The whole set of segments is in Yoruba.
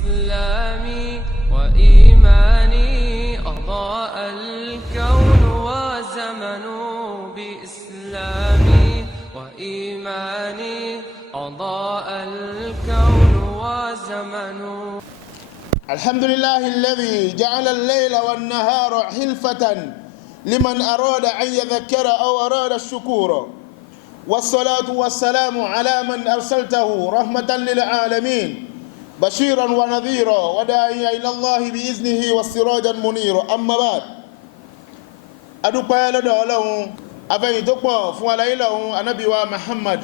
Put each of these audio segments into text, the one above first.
إسلامي وإيماني أضاء الكون وزمن بإسلامي وإيماني أضاء الكون وزمن. الحمد لله الذي جعل الليل والنهار حلفة لمن أراد أن يذكر أو أراد الشكور، والصلاة والسلام على من أرسلته رحمة للعالمين بشيرا ونذيرا وداعيا إلى الله بإذنه والسراجا منيرا. أما بعد، adúpẹ́ lọ́dọ̀ Ọlọ́run afẹ́yìn tó pọ̀ fún aláyé lọ́hun Ànábì wa Muhammad,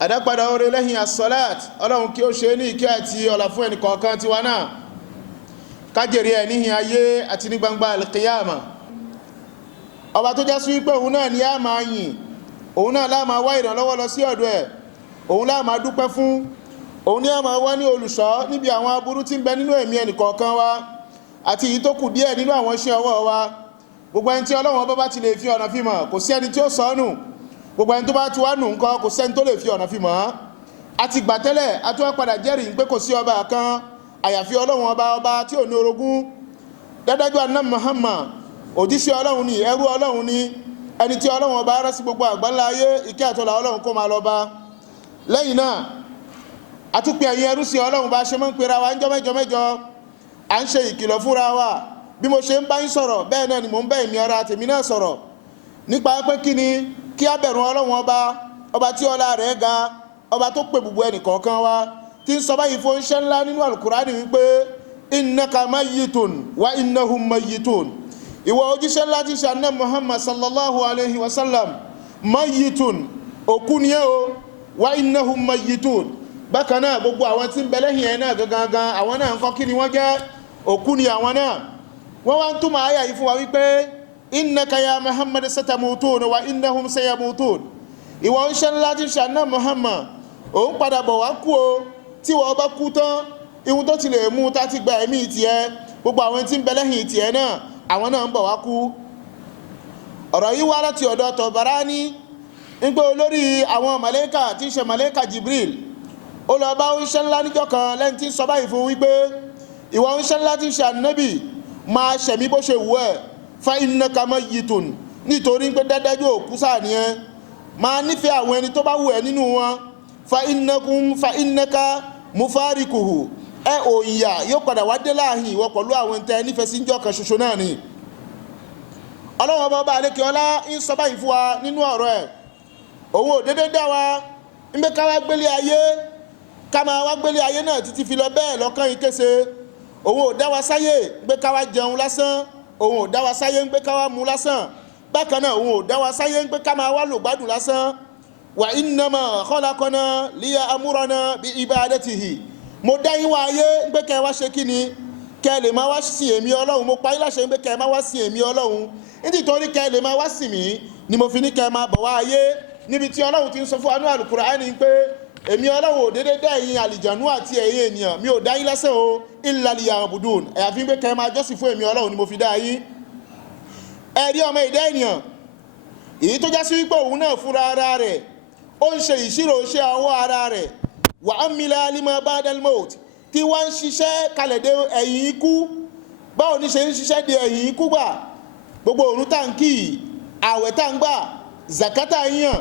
àdápadà orí lẹ́yìn as-salat. Ọlọ́run kí ó ṣe ní ìkẹ́ àti ọlá fún ẹnì kọ̀ọ̀kan tiwa náà, kájèrè ẹ̀ níhìn ayé àti ní gbangba al-qiyama. Ọba tó já sí wípé òun náà ni a máa yìn, òun náà la máa wá ìrànlọ́wọ́ lọ sí ọ̀dọ̀ ẹ̀, òun la máa dúpẹ́ fún, òun ni a máa wá ní olùṣọ́ níbi àwọn aburú tí ń bẹ nínú ẹ̀mí ẹnì kọ̀ọ̀kan wa àti èyí tó kù díẹ̀ nínú àwọn iṣẹ́ ọwọ́ wa. Gbogbo ẹni tí Ọlọ́run ọba bá ti lè fi ọ̀nà fi mọ̀, kò sí ẹni tí ó sọnù. Gbogbo ẹni tó bá ti wá nù ńkọ́, kò sẹ́ni tó lè fi ọ̀nà fi mọ̀. Àti gbà tẹ́lẹ̀ àti wá padà jẹ́rìí pé kò sí ọba kan àyàfi Ọlọ́run ọba tí ò ní orogún. Dádájú Ànábì Muhammad òjíṣẹ́ Ọlọ́run ni, ẹrú Ọlọ́run ni, ẹni tí Ọlọ́run ọba rán sí gbogbo àgbáńlá ayé, ìkẹ́ àtọlà Ọlọ́run kó máa lọ bá. Lẹ́yìn náà àtúpẹ́ ẹ̀yin ẹrú sí Ọlọ́run bá ṣe mọ́ ń pera wa ńjọ́ mẹ́jọ mẹ́jọ, à ń ṣe ìkìlọ̀ fúnra wa. Bí mo ṣe ń bá yín sọ̀rọ̀ bẹ́ẹ̀ náà ni mo ń bá èmi ara tèmi náà sọ̀rọ̀ nípa pé kí ni kí á bẹ̀rù Ọlọ́run ọba tí ọlá rẹ̀ ga, ọba tó pè gbogbo ẹnì kọ̀ọ̀kan wa, tí ń sọ báyìí fún iṣẹ́ ńlá nínú Al-Qur'ani wípé innaka mayyitun wa innahum mayyitun. Ìwọ òjíṣẹ́ ńlá tí ṣe Ànábì Muhammad sallallahu alaihi wasallam, mayyitun, òkú ni ẹ́ o, wa innahum mayyitun. Bákan náà gbogbo àwọn tí ń bẹ lẹ́yìn ẹ̀ náà gangan, àwọn náà ń kọ́ kí ni wọ́n jẹ́, òkú ni àwọn náà. Wọ́n wá ń túmọ̀ àyà yìí fún wa wípé innaka ya Muhammad satamutun wa innahum sayamutun. Ìwọ òjíṣẹ́ ńlá tí ṣe Ànábì Muhammad, òun padà bọ̀ wá kú o. Tí wọ́n bá kú tán, ihun tó ti lè mú tá ti gba ẹ̀mí tiẹ̀, gbogbo àwọn tí ń bẹ lẹ́yìn tiẹ̀ náà, àwọn náà ń bọ̀ wá kú. Ọ̀rọ̀ yìí wá láti ọ̀dọ̀ Tabarani nígbà olórí àwọn màlẹ́kà tí ń ṣe màlẹ́kà Jibril, ó lọ bá oníṣẹ́ ńlá níjọ́ kan lẹ́yìn tí ń sọ báyìí fún wípé ìwọ oníṣẹ́ ńlá tí ń ṣe ànábì máa ṣẹ̀mí bó ṣe wù ẹ́, fa innaka mayyitun, nítorí pé dádájú òkú sáà ni ẹ́. Máa nífẹ̀ẹ́ àwọn ẹni tó bá wù ẹ́ nínú wọn, fa innaka mufarikuhu, ẹ òyìyà yóò padà wá dé láàrin ìwọ pẹ̀lú àwọn tẹ́ nífẹ̀ẹ́ sí níjọ́ kan ṣoṣo náà ni. Ọlọ́run ọba àlékè ọlá ń sọ báyìí fún wa nínú ọ̀rọ̀ ẹ̀. Òun ò dédé dá wa ń bẹ́ ká wá gbélé ayé, ká máa wá gbélé ayé náà títí fi lọ bẹ́ẹ̀ lọ́kàn yìí kése. Òun ò dá wa sáyé ń gbé ká wá jẹun lásán, òun ò dá wa sáyé ń gbé ká wá mu lásán. Bákan náà òun ò dá wa sáyé ń gbé ká máa wá lò gbádùn lásán. Wa innama khalaqana liya'murana bi ibadatihi. Mo dá yín wá ayé ń gbé kẹ́ wá ṣe kí ni, kẹ́ lè máa wá sìn èmi Ọlọ́run. Mo pa yín láṣẹ ń gbé kẹ́ máa wá sìn èmi Ọlọ́run, nítorí kẹ́ lè máa wá sìn mí ni mo fi ní kẹ́ máa bọ̀ wá ayé. Níbi tí Ọlọ́run ti ń sọ fún wa ní Al-Qur'ani pé èmi Ọlọ́run ò dédé dá ẹ̀yin àlìjànú àti ẹ̀yin ènìyàn, mi ò dá yín lásán o, illa liya'budun, àyàfi pé kẹ́ máa jọ́sìn fún èmi Ọlọ́run ni mo fi dá yín. Ẹ̀rí ọmọ ìdá ènìyàn èyí tó já sí wípé òun náà fúnra ara rẹ̀ ó ń ṣe ìṣirò iṣẹ́ ọwọ́ ara rẹ̀, wa amila lima ba'dal maut, tí wọ́n ń ṣiṣẹ́ kalẹ̀ dé ẹ̀yìn ikú. Báwo ní ṣe ń ṣiṣẹ́ dé ẹ̀yìn ikú gbà? Gbogbo òrùn tá ń kí, àwẹ̀ tá ń gbà, zakata yíyàn,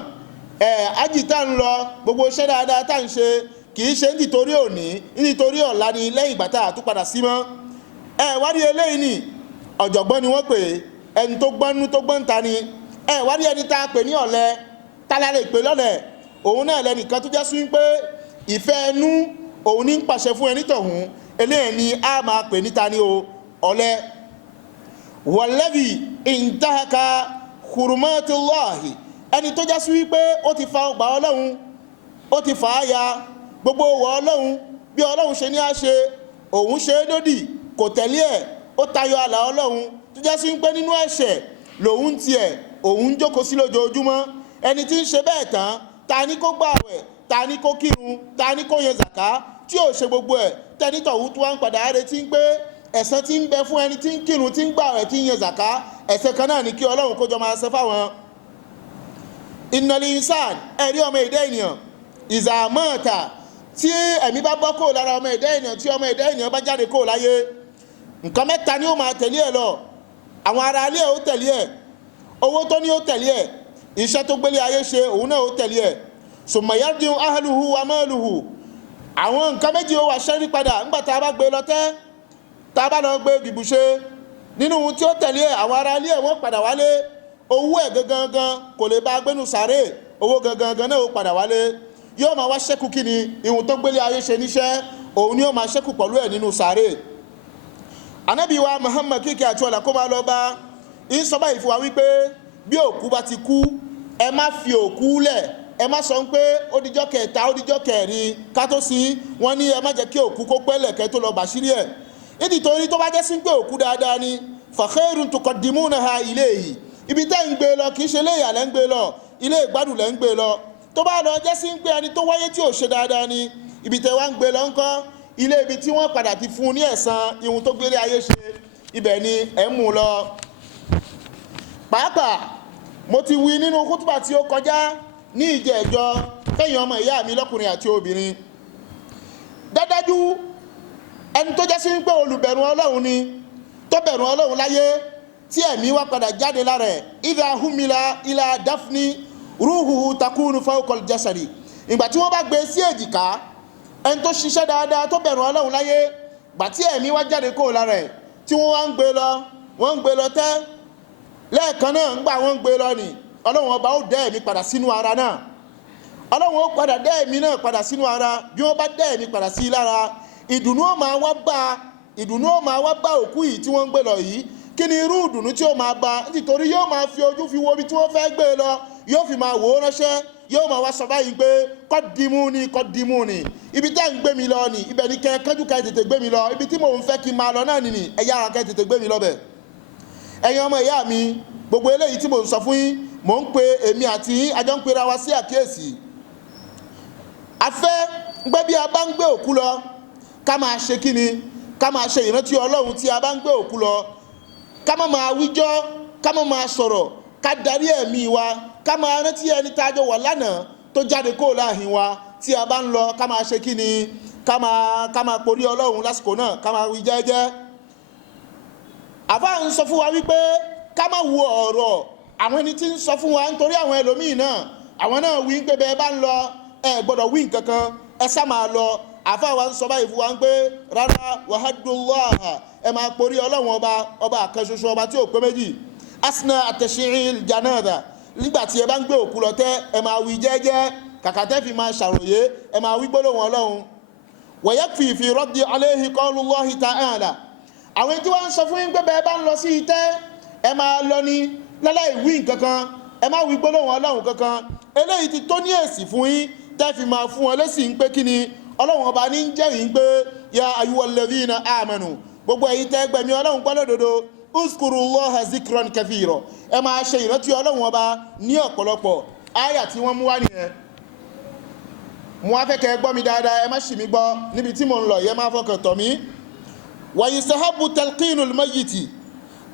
ájì tá ń lọ, gbogbo iṣẹ́ dáadáa tá ń ṣe kìí ṣe nítorí òní, nítorí ọ̀la ni lẹ́yìn ìgbà tá a tún padà sí mọ́. Wádìí eléyìí ni ọ̀jọ̀gbọ́n ni wọ́n pè, ẹni tó gbọ́nú tó gbọ́nta ni. Wádìí ẹni tá a pè ní ọ̀lẹ, tálá lè pè lọ́lẹ̀, òun náà lẹ́nìkan tó jẹ́ sí pé ìfẹ́ ẹnu òun ní ń pàṣẹ fún ẹni tọ̀hún, eléyìí ni a máa pè níta ní ọ̀lẹ. Walladhi intahaka hurumatullahi, ẹni tó jẹ́ sí wípé ó ti fa ọgbà Ọlọ́run, ó ti fà á ya gbogbo ọwọ́ Ọlọ́run. Bí Ọlọ́run ṣe ní á ṣe, òun ṣe é lódì, kò tẹ̀lé ẹ̀, ó tayọ àlà Ọlọ́run, tó jẹ́ sí pé nínú ẹ̀ṣẹ̀ lòun tiẹ̀ òun jókòó sí lójoojúmọ́. Ẹni tí ń ṣe bẹ́ẹ̀ tán, ta ní kó gbààwẹ̀, ta ní kó kírun, ta ní kó yẹn zàká, tí ò ṣe gbogbo ẹ̀, tẹ́nítọ̀hún tó wá ń padà retí pé ẹ̀san tí ń bẹ fún ẹni tí ń kírun, tí ń gbààwẹ̀, tí ń yẹn zàká, ẹ̀san kan náà ni kí Ọlọ́run kó jọ máa ṣe fáwọn. Innal insan, ẹ̀rí ọmọ ìdá ènìyàn, iza mata tí ẹ̀mí bá bọ́ kó lára ọmọ ẹ̀dá ènìyàn tí ọmọ ẹ̀dá ènìyàn bá jáde kó láyé nǹkan mẹ́ta ni ó máa tẹ̀lé ẹ̀ lọ àwọn ará ilé ó tẹ̀lé ẹ̀ owó tó ní ó tẹ̀lé ẹ̀ iṣẹ́ tó gbélé ayé ṣe òun náà ó tẹ̀lé ẹ̀ summa yarji'u ahluhu wa maluhu àwọn nǹkan méjì ó wà ṣẹ́rí padà nígbà tá a bá gbé lọ tẹ́ tá a bá lọ gbé gìbùṣe nínú ohun tí ó tẹ̀lé ẹ̀ àwọn ará ilé wọ́n padà wálé owó ẹ̀ gangan kò lè bá gbénu sàárè owó gangan náà ó padà wálé yóò máa wá ṣẹ́kù kí ni ìhun tó gbélé ayé ṣe níṣẹ́ òun ni ó máa ṣẹ́kù pẹ̀lú ẹ̀ nínú sàárè Ànábì wa Muhammad kíkẹ́ àti ọ̀là kó máa lọ bá ń sọ báyìí fún wa wípé bí òkú bá ti kú ẹ má fi òkú lẹ̀ ẹ má sọ pé ó dijọ́ kẹta ó dijọ́ kẹrin ká tó sí wọ́n ní ẹ má jẹ́ kí òkú kó pẹ́lẹ̀ kẹ́ tó lọ bàṣírí ẹ̀ nítorí tó bá jẹ́ sí pé òkú dáadáa ni fa khairun tuqaddimunaha ilayhi ibi tẹ́ ń gbé lọ kì í ṣe ilé ìyà lẹ́ ń gbé lọ ilé ìgbádùn lẹ́ ń gbé lọ tó bá lọ jẹ́ sí pé ẹni tó wáyé tí ò ṣe dáadáa ni ibi tẹ́ wá ń gbé lọ ńkọ́ ilé ibi tí wọ́n padà ti fún ní ẹ̀san ihun tó gbélé ayé ṣe ibẹ̀ ni ẹ̀ ń mú lọ pàápàá mo ti wí nínú kútùbà tí ó kọjá ní ìjẹ́jọ́ fẹ́yìn ọmọ ìyá mi lọ́kùnrin àti obìnrin dádájú ẹni tó jẹ́ sí pé olùbẹ̀rù Ọlọ́run ni tó bẹ̀rù Ọlọ́run láyé tí ẹ̀mí wá padà jáde lára ẹ̀ idha humila ila dafni ruhuhu takunu fawqal jasadi ìgbà tí wọ́n bá gbé sí èjìká ẹni tó ṣiṣẹ́ dáadáa tó bẹ̀rù Ọlọ́run láyé gbà tí ẹ̀mí wá jáde kó lára ẹ̀ tí wọ́n wá ń gbé lọ tẹ́ lẹ́ẹ̀kan náà ń gbà wọ́n ń gbé lọ nì Ọlọ́run ọba ó dẹ́ ẹ̀mí padà sínú ara náà Ọlọ́run ó padà dẹ́ ẹ̀mí náà padà sínú ara bí wọ́n bá dẹ́ ẹ̀mí padà sí lára ìdùnnú ó máa wá bá òkú yìí tí wọ́n ń gbé lọ yìí kí ni irú ìdùnnú tí ó máa bá nítorí yóò máa fi ojú fi wo ibi tí wọ́n fẹ́ gbé lọ yóò fi máa wò ó ránṣẹ́ yóò máa wá sọ báyìí pé kọ́dìmúni ibi tẹ́ ń gbé mi lọ ni ibẹ̀ ni kẹ́ kánjú ká tètè gbé mi lọ ibi tí mò ń fẹ́ kí n máa lọ náà nìní ẹ yára kẹ́ tètè gbé mi lọ bẹ̀ ẹ̀yin ọmọ ìyá mi gbogbo eléyìí tí mò ń sọ fún yín mò ń pe èmi àti yín àjọ ń pera wa sí àkíyèsí afẹ́ gbé bí a bá ń gbé òkú lọ ká máa ṣe kíni ká máa ṣe ìrántí Ọlọ́run tí a bá ń gbé òkú lọ ká má máa wíjọ́ ká má máa sọ̀rọ̀ ká darí ẹ̀mí wa ká máa rántí ẹni tá a jọ wà lánàá tó jáde kó láàrin wa tí a bá ń lọ ká máa ṣe kíni ká máa porí Ọlọ́run lásìkò náà ká máa wí jẹ́jẹ́ àfáà ń sọ fún wa wípé ká má wo ọ̀rọ̀ àwọn ẹni tí ń sọ fún wa nítorí àwọn ẹlòmíì náà àwọn náà wí pé bẹ́ẹ̀ bá ń lọ ẹ gbọ́dọ̀ wí nǹkankan ẹ sá máa lọ àfáà wa ń sọ báyìí fún wa pé rárá wàhádùláhà ẹ máa porí Ọlọ́run ọba kan ṣoṣo ọba tí ò pé méjì asna àtẹ̀ṣìrìn janaza nígbàtí ẹ bá ń gbé òkú lọ tẹ́ ẹ máa wí jẹ́jẹ́ kàkà tẹ́ fi máa ṣàròyé ẹ máa wí gbólóhùn Ọlọ́run wa yakfi fi raddi alayhi qawlullahi ta'ala àwọn tí wọ́n ń sọ fún yín pé bẹ́ẹ̀ bá ń lọ sí ìtẹ́ ẹ máa lọ ní láláì wí nǹkankan ẹ má wí gbólóhùn Ọlọ́run kankan eléyìí ti tó ní èsì fún yín tẹ́ fi máa fún wọn lésì ń pé kí ni Ọlọ́run ọba ní ń jẹ́rìí pé ya ayyuhal ladhina amanu gbogbo èyí tẹ́ gbẹ̀mí Ọlọ́run gbọ́ lódodo uzkurullaha zikran kathira ẹ máa ṣe ìrántí Ọlọ́run ọba ní ọ̀pọ̀lọpọ̀ áyà tí wọ́n mú wá nìyẹn mo wá fẹ́ kẹ́ gbọ́ mi dáadáa ẹ má ṣì mí gbọ́ níbi tí mo ń lọ yẹ má fọkàn tọ̀ mí wa yustahabbu talqinul mayyiti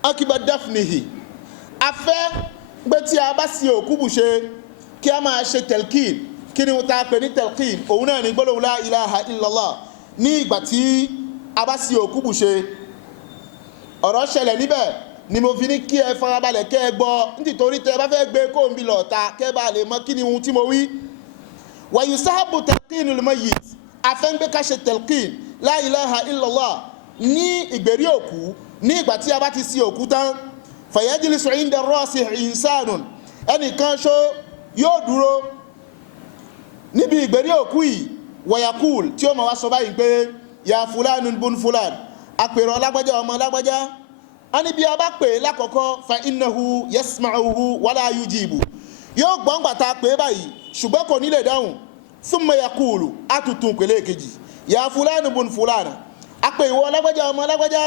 akiba dafnihi afẹ́ pé tí a bá sí òkú bùṣe kí a máa ṣe telkin kí ni wọ́n ta pè ní telkin òun náà ní gbólóhùn la ilaha illallah ní ìgbà tí a bá sí òkú bùṣe ọ̀rọ̀ ṣẹlẹ̀ níbẹ̀ ni mo fi ní kí ẹ farabalẹ̀ kẹ́ ẹ gbọ́ nítorí tẹ́ bá fẹ́ gbé kóńbì lọ́ta kẹ́ bá lè mọ kí ni ohun tí mo wí wa yustahabbu talqinul mayyit afẹ́ ń gbé ká ṣe telkin la ilaha illallah ní ìgbèrí òkú ní ìgbà tí a bá ti sí òkú tán fayajlisu inda rasi insanun ẹnìkan ṣó yóò dúró níbi ìgbèrí òkú yìí wayakul tí ó ma wá sọ báyìí pé ya fulanun bun fulan àpèrọ lágbájá ọmọ lágbájá a ní bí a bá pè lákọ̀ọ́kọ́ fa innahu yasma'uhu wala yujibu yóò gbọ́ngbà ta pè báyìí ṣùgbọ́n kò nílẹ̀ dáhùn thumma yakulu àtútùn pèlé kejì ya fulanun bun fulan àpè ìwọ lágbájá ọmọ lágbájá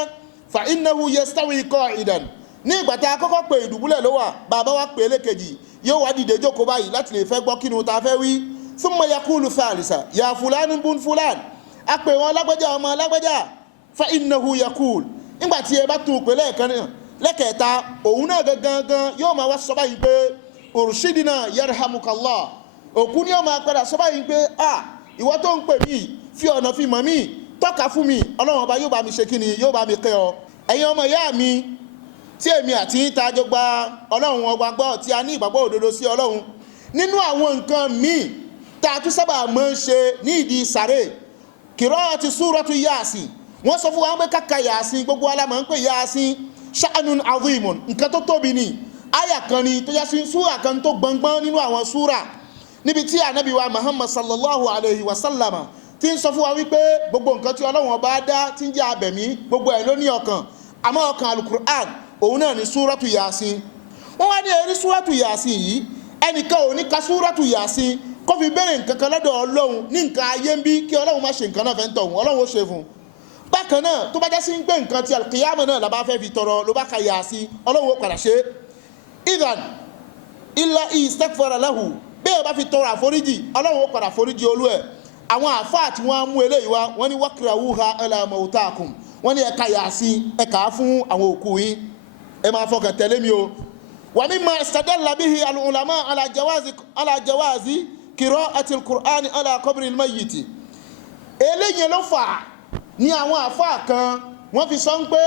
fa innahu yastawi qa'idan ní ìgbà tá àkọ́kọ́ pè ìdùbúlẹ̀ ló wà bàbá wa pè lẹ́kejì yóò wá dìde jókòó báyìí láti lè fẹ́ gbọ́ kí ni ta fẹ́ wí thumma yakulu thalitha ya fulanun bun fulan àpè wọn lágbájá ọmọ lágbájá fa innahu yakul nígbà tí ẹ bá tún pè lẹ́ẹ̀kan náà lẹ́kẹ̀ẹ́ta òun náà gangan yóò máa wá sọ báyìí pé urshidina yarhamukallah òkú ni ó máa padà sọ báyìí pé ìwọ tó ń pè mí fi ọ̀nà fi mọ̀ mí tọ́ka fún mi ọlọ́run ọba yóò bá mi ṣe kí ni yóò bá mi kẹ́ ọ ẹ̀yin ọmọ ìyá mi tí èmi àti yín tá jọ gba ọlọ́run ọba gbọ́ tí a ní ìgbàgbọ́ òdodo sí ọlọ́run nínú àwọn nǹkan míì tá a tún sábà máa ń ṣe ní ìdí sàré kìrọ́ọ̀tì súrọ́tù Yasin wọ́n sọ fún wa pé káka Yasin gbogbo alámọ̀ ń pè Yasin sha'nun azimun nǹkan tó tóbi ni àyà kan ni tó yásí súrà kan tó gbọngbọ́n nínú àwọn súrà níbi tí ànábì wa Muhammad sallallahu alayhi wa sallama tí ń sọ fún wa wípé gbogbo nǹkan tí ọlọ́run ọba dá tí ń jẹ́ abẹ̀mí gbogbo ẹ̀ ló ní ọkàn àmọ́ ọkàn alukur'an òun náà ni súrọ́tù Yasin wọ́n wá ní erí súrọ́tù Yasin yìí ẹnìkan ò ní ka súrọ́tù Yasin kó fi bẹ̀rẹ̀ nǹkan kan lọ́dọ̀ ọlọ́run ní nǹkan ayé ń bí kí ọlọ́run má ṣe nǹkan náà fẹ́ ń tọ̀hún ọlọ́run ó ṣe fún un bákan náà tó bá já sí ń gbé nǹkan tí alkiyama náà la bá fẹ́ fi tọrọ ló bá ka Yasin ọlọ́run ó padà ṣe idan illa istaghfara lahu bẹ́ẹ̀ bá fi tọrọ àforíjì ọlọ́run ó padà foríjì olú ẹ̀ àwọn àfáà tí wọ́n mú eléyìí wá wọ́n ní wakra'uha ala mawtakum wọ́n ní ẹ ka Yasin ẹ kà á fún àwọn òkú yín ẹ máa fọkàn tẹ̀lé mi o wa mimma istadalla bihi al-ulama ala jawazi qira'ati al-Qur'ani ala qabri al-mayyit eléyìí ló fà ní àwọn àfáà kan wọ́n fi sọ pé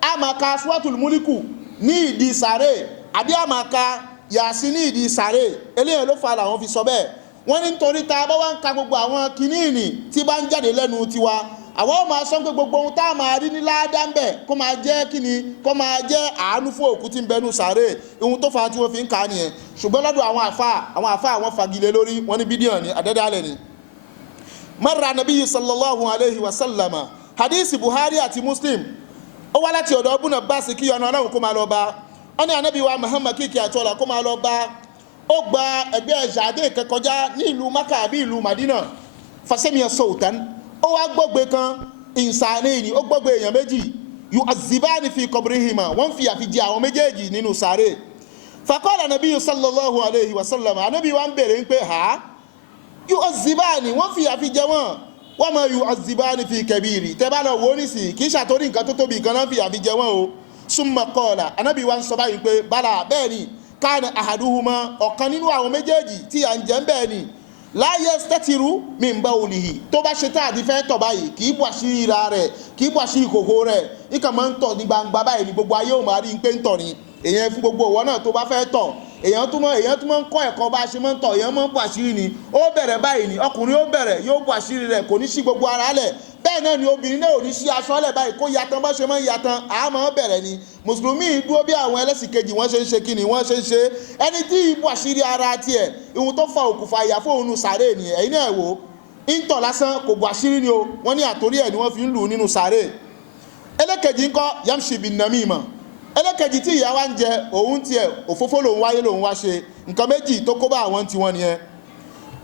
a máa ka suratul Mulku ní ìdí sàré àbí a máa ka Yasin ní ìdí sàré eléyìí ló fà làwọn fi sọ bẹ́ẹ̀ wọ́n ní nítorí ta bá wá ń ka gbogbo àwọn kìnnìínì tí bá ń jáde lẹ́nu tiwa àwọn máa sọ pé gbogbo ohun tá a máa rí ní ládàá ń bẹ̀ kó máa jẹ́ kíni kó máa jẹ́ àánú fún òkú tí ń bẹnu sàré ohun tó fa tí wọ́n fi ń kà á nìyẹn ṣùgbọ́n lọ́dọ̀ àwọn àfáà àwọn fagilé lórí wọ́n ní bídíọ̀ ní àdẹ́dálẹ̀ ni marra nabiyyi sallallahu alayhi wa sallama hadisi Buhari àti Muslim ó wá láti ọ̀dọ̀ Ibn Abbas kí ọ̀nà ọlọ́run kó máa lọ bá ọ́nà ànábì wa Muhammad kíkì àtọ́lá kó máa lọ bá ó gba ẹgbẹ́ ṣàdé kẹkọjá ní ìlú Maka àbí ìlú Madina fasemiya sultan ó wá gbọ́gbé kan insanini ó gbọ́gbé èèyàn méjì yu'azzibani fi qabrihima wọ́n fi àfijì àwọn méjèèjì nínú sàárè faqala nabiyyu sallallahu alayhi wa sallam ànábì wa ń bèèrè ń pé ha yu'azzibani wọ́n fi àfijẹ wọn wọ́n ma yu'azzibani fi kabiri tẹ́ bá lọ wò ní sí kì í ṣàtórí nǹkan tó tóbi kan náà fi àfijẹ wọn o summa qala ànábì wa ń sọ báyìí pé bala bẹ́ẹ̀ ni kana ahaduhuma ọ̀kan nínú àwọn méjèèjì tí à ń jẹ́ ń bẹ́ẹ̀ ni la yastatiru min bawlihi tó bá ṣe táàdì fẹ́ tọ̀ báyìí kì í bọ̀ sí ìra rẹ̀ kì í bọ̀ sí ìkòkò rẹ̀ ìkà máa ń tọ̀ ní gbangba báyìí ní gbogbo ayé ò máa rí pé ń tọ̀ ni èyàn fún gbogbo ìwọ náà tó bá fẹ́ tọ̀ èyàn tún máa ń kọ́ ẹ̀kọ́ bá ṣe máa ń tọ̀ èyàn máa ń bọ̀ àṣírí ni ó bẹ̀rẹ̀ báyìí ni ọkùnrin ó bẹ̀rẹ̀ yóò bọ̀ àṣírí rẹ̀ kò ní sí gbogbo ara lẹ̀ bẹ́ẹ̀ náà ni obìnrin náà ò ní sí aṣọ lẹ̀ báyìí kó yatan bá ṣe máa ń yatan àmọ́ bẹ̀rẹ̀ ni mùsùlùmí dúró bí àwọn ẹlẹ́sìn kejì wọ́n ṣe ń ṣe kíni wọ́n ṣe ń ṣe ẹni tí ìbò àṣírí ara tiẹ̀ ihun tó fa òkùnfà ìyà fóònù sàárè ni ẹ̀yin náà wò ń tọ̀ lásán kò bọ̀ àṣírí ni o wọ́n ní àtórí ẹ̀ ni wọ́n fi ń lù nínú sàárè ẹlẹ́kejì ńkọ́ yamshi bin namima ẹlẹ́kejì tí ìyá wa ń jẹ òun tiẹ̀ òfófó lòun wáyé lòun wá ṣe nǹkan méjì tó kó bá àwọn tí wọ́n nìyẹn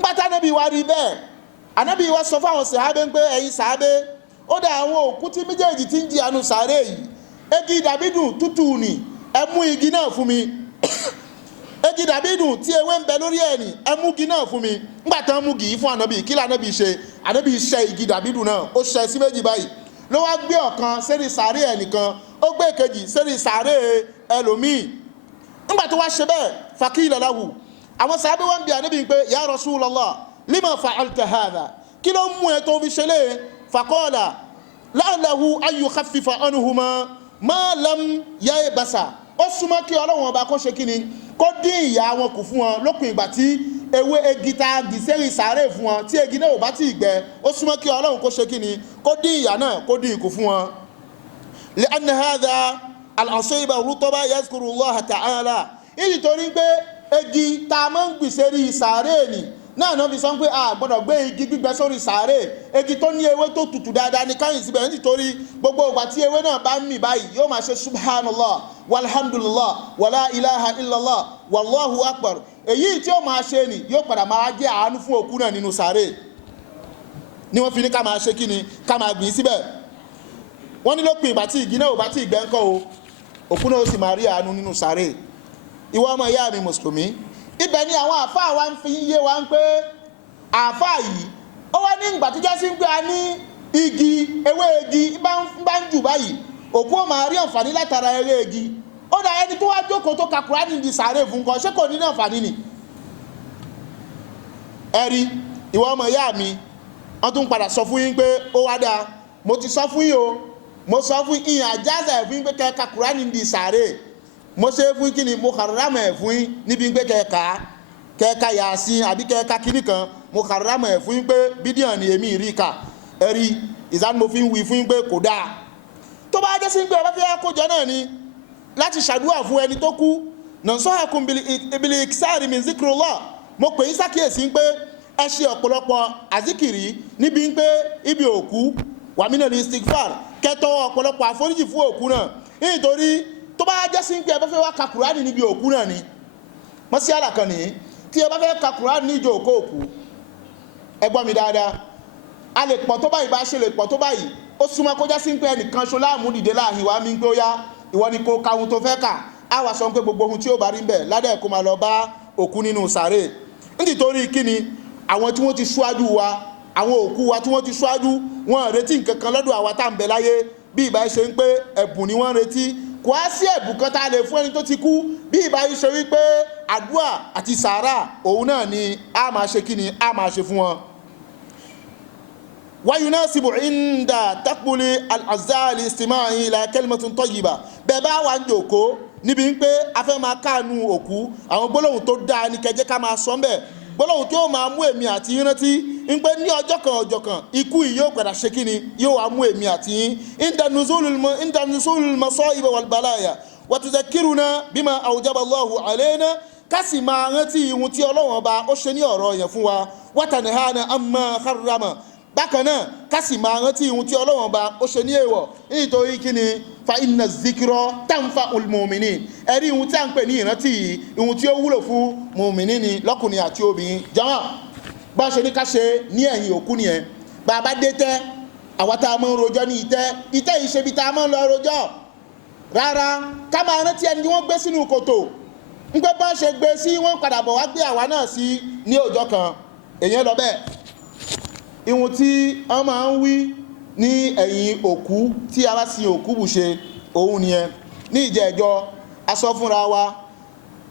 pátá Ànábì wa rí bẹ́ẹ̀ Ànábì wa sọ fáwọn sàábé ń pé ẹ̀yin sàábé ó dá àwọn òkú tí méjèèjì tí ń jí àánú sàárè yìí egi dàbídùn tútù ni ẹ mú igi náà fún mi egi dàbídùn tí ewé ń bẹ lórí ẹ̀ ní ẹ mú igi náà fún mi ńgbà tán mú igi fún Ànábì kí l'Ànábì ṣe Ànábì ṣẹ́ igi dàbídùn náà ó ṣẹ́ sí méjì báyìí ló wá gbé ọ̀kan sérí sàárè ẹnìkan ó gbé kejì sérí sàárè ẹlòmíì nígbà tó wá ṣe bẹ́ẹ̀ faqila lahu àwọn sàábé wọ́n bí Ànábì pé ya Rasulallah lima fa'alta hadha kí ló mú ẹ tó fi ṣe lé faqala la'allahu an yukhaffifa anhuma ma lam yaybasa ó súnmọ́ kí Ọlọ́run ọba kó ṣe kíni kó dín ìyà wọn kù fún wọn lópin ìgbà tí ewé egi ta gìsẹ́rì sàárè fún wọn tí egi náà ò bá ti gbẹ ó súnmọ́ kí Ọlọ́run kó ṣe kíni kó dín ìyà náà kó dín ìkù fún wọn. li'anna hadha al-asiba rutaba yazkuru Allah ta'ala ìdí torí pé egi ta máa ń gbìsẹ́rì sàárè ni náà náà fi sọ pé a gbọ́dọ̀ gbé igi gbígbẹ sórí sàárè igi tó ní ewé tó tutù dáadáa ní káyìn síbẹ̀ nítorí gbogbo ìgbà tí ewé náà bá ń mì báyìí yóò máa ṣe subhanallah walhamdulillah wala ilaha illallah wallahu akbar èyí tí ó máa ṣe ni yóò padà máa jẹ́ àánú fún òkú náà nínú sàárè ni wọ́n fi ní ká máa ṣe kí ni ká máa gbìn síbẹ̀ wọ́n ní lópin ìgbà tí igi náà ò bá tí ì gbẹ ńkọ́ o òkú náà ó sì máa rí àánú nínú sàárè ìwọ ọmọ ìyá mi mùsùlùmí ibẹ̀ ni àwọn àfáà wa ń fi yé wa ń pé àfáà yìí ó wá ní ìgbà tó jẹ́ sí pé a ní igi ewé igi bá ń jù báyìí òkú ó máa rí àǹfààní látara ewé igi ó dá ẹni tó wá jókòó tó ka Kùránì di sàárè fún kan ṣé kò ní àǹfààní ni ẹ̀rí ìwọ ọmọ ìyá mi wọ́n tún padà sọ fún yín pé ó wá dáa mo ti sọ fún yín o mo sọ fún yín àjáza ẹ̀ fún yín pé kẹ́ẹ̀ka Kùránì di sàárè mo ṣe fún yín kí ni mo kàrámà ẹ̀ fún yín níbi pé kẹ́ẹ̀ka Yásìn àbí kẹ́ẹ̀ka kíní kan mo kàrámà ẹ̀ fún yín pé bídíàn ni èmi rí ka ẹ̀rí ìzánu mo fi ń wí fún yín pé kò dáa tó bá jẹ́ sí pé ọba fẹ́ kójọ náà ni láti ṣàdúrà fún ẹni tó kú nansahakum bil iksari min zikrullah mo pè yín sákìyèsí pé ẹ ṣe ọ̀pọ̀lọpọ̀ àzíkìrí níbi pé ibi òkú wa minal istighfar kẹtọ́ ọ̀pọ̀lọpọ̀ àforíjì fún òkú náà nítorí tó bá jẹ́ sí pé ẹ bá fẹ́ wá ka Kùránì níbi òkú náà ni mọ́ sí àlàkan nìyí tí ẹ bá fẹ́ ka Kùránì ní ìjọ òkú ẹ gbọ́ mi dáadáa a lè pọ̀ tó báyìí bá ṣe lè pọ̀ tó báyìí ó súnmọ́ kó jẹ́ sí pé ẹnìkan ṣo láàmú dìde láàrin wa mi pé ó yá ìwọ ni kò kàhun tó fẹ́ kà á wà sọ pé gbogbo ohun tí ó bá rí ń bẹ̀ ládẹ́ kó máa lọ bá òkú nínú sàárè nítorí kíni àwọn tí wọ́n ti ṣáájú wa àwọn òkú wa tí wọ́n ti ṣáájú wọn retí nǹkan kan lọ́dọ̀ àwa tá ń bẹ láyé bí ìbá ṣe ń pé ẹ̀bùn ni wọ́n retí kò á sí ẹ̀bùn kan tá a lè fún ẹni tó ti kú bí ìbá ṣe wípé àdúà àti sàárà òun náà ni a máa ṣe kíni a máa ṣe fún wọn. ويناسب عند تقبل الأعزاء الاستماع إلى كلمة طيبة bẹ́ẹ̀ wá ń jókòó níbi ń pé a fẹ́ máa káànú òkú àwọn gbólóhùn tó dáa ní kẹjẹ́ ká máa sọ ńbẹ̀ gbólóhùn tí ó máa mú èmi àti yín rántí ń pé ní ọjọ́ kan ikú yìí yóò padà ṣe kíni yóò wá mú èmi àti yín inda nuzulil masa'ib wal balaya wa tuzakkiruna bima awjaba Allahu alayna ká sì máa rántí ihun tí Ọlọ́run Ọba ó ṣe ní ọ̀rọ̀ yẹn fún wa wa tanhana amma harrama bákan náà ká sì máa rántí ihun tí Ọlọ́run Ọba ó ṣe ní èèwọ̀ nítorí kí ni fa inna zikra tanfa'ul mu'minin ẹ̀rí ihun tí a ń pè ní ìrántí yìí ihun tí ó wúlò fún mùmìnì ni lọ́kùnrin àti obìnrin jama bá ṣe ní ká ṣe ní ẹ̀yìn òkú nìyẹn bá a bá dé tẹ́ àwa tá a máa ń rojọ́ ní ìtẹ́ yìí ṣe bí tá a máa ń lọ rojọ́ rárá ká máa rántí ẹni tí wọ́n gbé sínú kòtò ń pẹ́ bá ṣe gbé sí wọ́n padà bọ̀ wá gbé àwa náà sí ní ọjọ́ kan èyàn lọ bẹ́ẹ̀ ihun tí a máa ń wí ní ẹ̀yìn òkú tí a bá sin òkú bù ṣe òun nìyẹn ní ìjẹ́jọ́ a sọ fúnra wa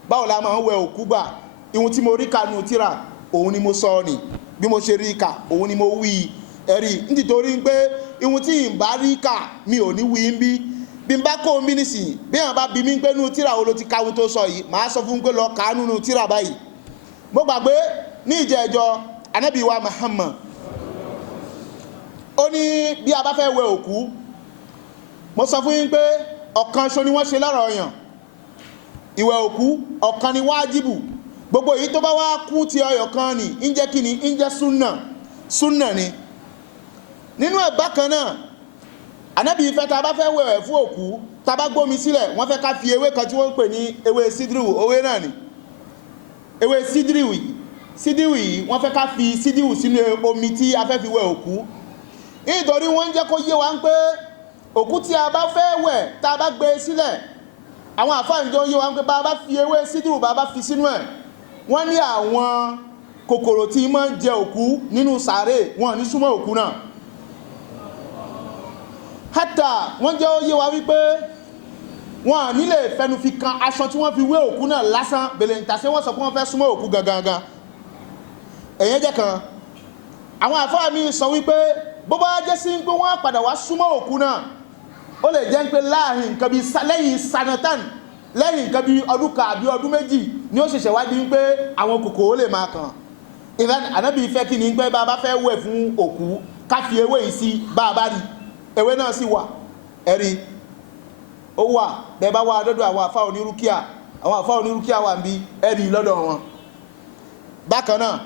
báwo la máa ń wẹ òkú gbà ihun tí mo rí kanú tíra òun ni mo sọ ní bí mo ṣe rí kà òun ni mo wí ẹ̀rí nítorí pé ihun tí n bá rí kà mi ò ní wí ń bí n bá kó mi nísìnyí bí wọn bá bí mi pé nú tíra wo ló ti káwọn tó sọ yìí màá sọ fún pé lọ kàánú nú tíra báyìí mo gbàgbé ní ìjẹ́jọ́ Ànábì wa Muhammad ó ní bí a bá fẹ́ wẹ òkú mo sọ fún yín pé ọ̀kan ṣo ni wọ́n ṣe lọ́rọ̀ ọ̀yàn ìwẹ̀ òkú ọ̀kan ni wájìbù gbogbo èyí tó bá wá kú ti ọyọ̀ kan ní ń jẹ́ kíni ń jẹ́ súnà ni nínú ẹ̀ bákan náà Ànábì ìfẹ́ ta bá fẹ́ wẹ̀ fún òkú ta bá gbómi sílẹ̀ wọ́n fẹ́ ká fi ewé kan tí wọ́n ń pè ní ewé sídìrìwù owé náà ni ewé sídìrìwù yìí wọ́n fẹ́ ká fi sídìrìwù sínú omi tí a fẹ́ fi wẹ̀ òkú nítorí wọ́n jẹ́ kó yé wa ń pé òkú tí a bá fẹ́ wẹ̀ tá a bá gbé sílẹ̀ àwọn àfáànjọ́ yé wa ń pé bá a bá fi ewé sídìrù bá a bá fi sínú ẹ̀ wọ́n ní àwọn kòkòrò tí máa ń jẹ òkú nínú sàárè wọn ní súnmọ́ òkú náà hátà wọ́n jẹ́ yé wa wípé wọn ní lè fẹnu fi kan aṣọ tí wọ́n fi wé òkú náà lásán bèlè ìtàsé wọ́n sọ pé wọ́n fẹ́ súnmọ́ òkú gangan èyí jẹ́ kan àwọn àfáà mi sọ wípé bó bá jẹ́ sí pé wọ́n padà wá súnmọ́ òkú náà ó lè jẹ́ pé láàrin nǹkan bí lẹ́yìn sanatan lẹ́yìn nǹkan bí ọdún kan àbí ọdún méjì ni ó ṣẹ̀ṣẹ̀ wá di pé àwọn kòkòrò lè máa kàn ìfẹ́ Ànábì fẹ́ kí ni pé bá a bá fẹ́ wẹ̀ fún òkú ká fi ewé yìí sí bá a bá rí ewé náà sì wà ẹ̀rí ó wà bẹ́ẹ̀ bá wà lọ́dọ̀ àwọn àfáà onírúkíà wà ń bí ẹ̀rí lọ́dọ̀ wọn bákan náà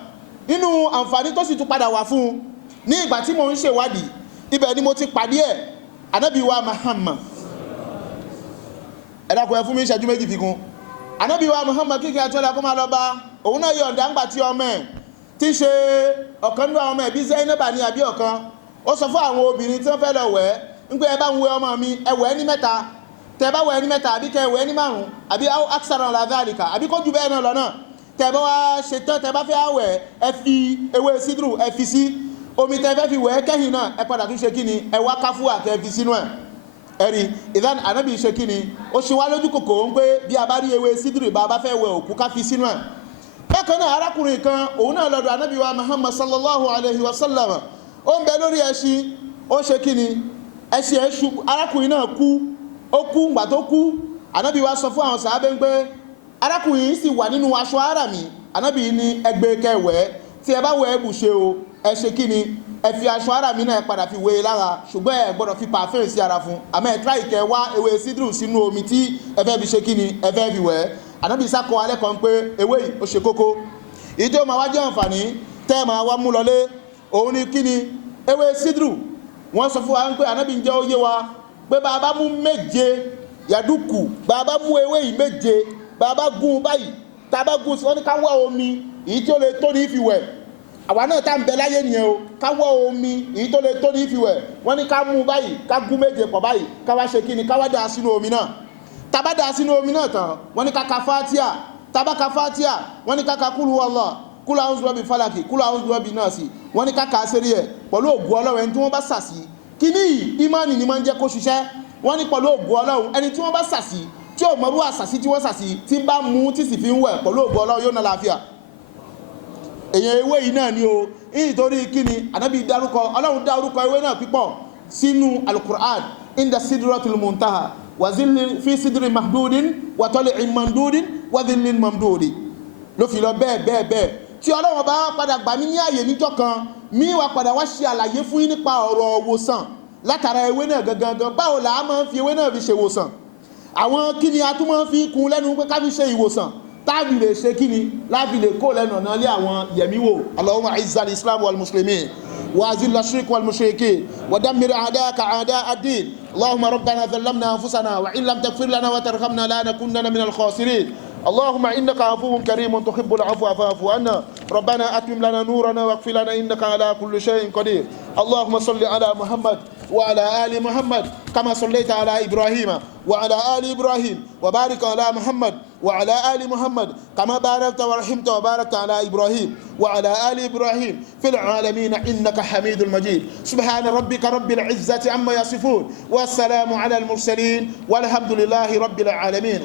nínú àǹfààní tó sì tún padà wà fún ní ìgbà tí mo ń ṣèwádìí ibẹ̀ ni mo ti pàdé ẹ̀ Ànábì wa Muhammad ẹ̀dàkùn ẹ̀ fún mi ìṣẹ́jú méjì fi kún Ànábì wa Muhammad kíkẹ́ àtọ́lá kó máa lọ bá òun náà yọ̀ǹda ńgbà tí ọmọ ẹ̀ tí ṣe ọ̀kan ní ọmọ ẹ̀ bí Zainaba ní àbí ọ̀kan ó sọ fún àwọn obìnrin tí wọ́n fẹ́ lọ wẹ̀ ń pé ẹ bá ń wẹ ọmọ mi ẹ wẹ̀ ní mẹ́ta tẹ bá wẹ̀ ní mẹ́ta àbí kẹ wẹ̀ ní márùn àbí aksara la dhalika àbí kó jù bẹ́ẹ̀ náà lọ náà tẹ bá wá ṣe tán tẹ bá fẹ́ wẹ̀ ẹ fi ewé sídùrù ẹ fi sí omi tẹ́ fẹ́ fi wẹ̀ kẹ́yìn náà ẹ padà tún ṣe kí ni ẹ wá káfúwà kẹ́ fi sínú ẹ̀ ẹ̀rí ìdán Ànábì ṣe kí ni ó ṣe wá lójú kòkó ń pé bí a bá rí ewé sídìrì bá bá fẹ́ wẹ̀ òkú ká fi sínú ẹ̀ bákan náà arákùnrin kan òun náà lọ́dọ̀ Ànábì wa Muhammad sallallahu alaihi wasallam ó ń bẹ lórí ẹṣin ó ṣe kí ni ẹṣin ẹ̀ ṣubú arákùnrin náà kú ó kú ìgbà tó kú ànábì wá sọ fún àwọn sàábé ń pé arákùnrin yìí sì wà nínú aṣọ ara mi ànábì ní ẹgbẹ́ kẹwẹ́ tí ẹ bá wẹ̀ ẹ́ bù ṣe o ẹ ṣe kí ni ẹ fi aṣọ ara mi náà padà fi wé lára ṣùgbọ́n ẹ gbọ́dọ̀ fi pàfẹ́ sí ara fún àmọ́ ẹ tíráì kẹ wá ewé sídìrù sínú omi tí ẹ fẹ́ fi ṣe kí ni ẹ fẹ́ fi wẹ̀ ànábì sákọ alẹ́ kan pé ewé yìí ó ṣe kókó èyí tó máa wá jẹ́ àǹfààní tẹ́ máa wá mú lọlé òun ni kí ni ewé sídìrù wọ́n sọ fún wa pé ànábì ń jẹ́ ó yé wa pé bàbá mú méje yàdúkù bàbá mú ewé yìí méje bàbá gún báyìí tàbá gún sí wọ́n ní ká wá omi èyí tí ó lè tó ní fi wẹ̀ àwa náà tá ń bẹ láyé nìyẹn o ká wá omi èyí tó lè tó ní fi wẹ̀ wọ́n ní ká mú báyìí ká gún méje pọ̀ báyìí ká wá ṣe kí ni ká wá dà sínú omi náà tàbá dà sínú omi náà tán wọ́n ní ká ka fátíà tàbá ka fátíà wọ́n ní ká ka kúlù wọ́lọ́ kúlù àwọn zùlọ́bì fàlàkì kúlù àwọn zùlọ́bì náà sí wọ́n ní ká ka sérí ẹ̀ pẹ̀lú ògùn ọlọ́run ẹni tí wọ́n bá sàsí kíní ìmánì ni máa ń jẹ́ kó ṣiṣẹ́ wọ́n ní pẹ̀lú ògùn ọlọ́run ẹni tí wọ́n bá sàsí tí ò mọ̀rú àsàsí tí wọ́n sàsí tí ń bá mú tí sì fi ń wẹ̀ pẹ̀lú ògùn ọlọ́run yóò ná láàfíà èyàn ewé yìí náà ni o nítorí kíni ànábì dárúkọ ọlọ́run dárúkọ ewé náà pípọ̀ sínú alukur'an inda sidratul muntaha wa zillin fi sidri mahdudin wa tali'in mamdudin wa zillin mamdudi ló fi lọ bẹ́ẹ̀ tí ọlọ́run bá padà gbà mí ní àyè níjọ́ kan mí wá padà wá ṣe àlàyé fún yín nípa ọ̀rọ̀ òwòsàn látara ewé náà gangan báwo là á máa ń fi ewé náà fi ṣe ìwòsàn àwọn kíni a tún máa ń fi kún lẹ́nu pé ká fi ṣe ìwòsàn táàbì lè ṣe kíni láàbì lè kó lẹ́nu ọ̀nà lé àwọn yẹ̀míwò Allahumma izza al-islam wal muslimin wa azil ash-shirk wal mushrikin wa dammir a'da'aka a'da' ad-din Allahumma rabbana dhallamna anfusana wa in lam taghfir lana wa tarhamna la nakunanna minal khasirin اللهم إنك عفو كريم تحب العفو فاعف عنا ربنا أتمم لنا نورنا واغفر لنا إنك على كل شيء قدير اللهم صل على محمد وعلى آل محمد كما صليت على إبراهيم وعلى آل إبراهيم وبارك على محمد وعلى آل محمد كما باركت ورحمت وباركت على إبراهيم وعلى آل إبراهيم في العالمين إنك حميد مجيد سبحان ربك رب العزة عما يصفون والسلام على المرسلين والحمد لله رب العالمين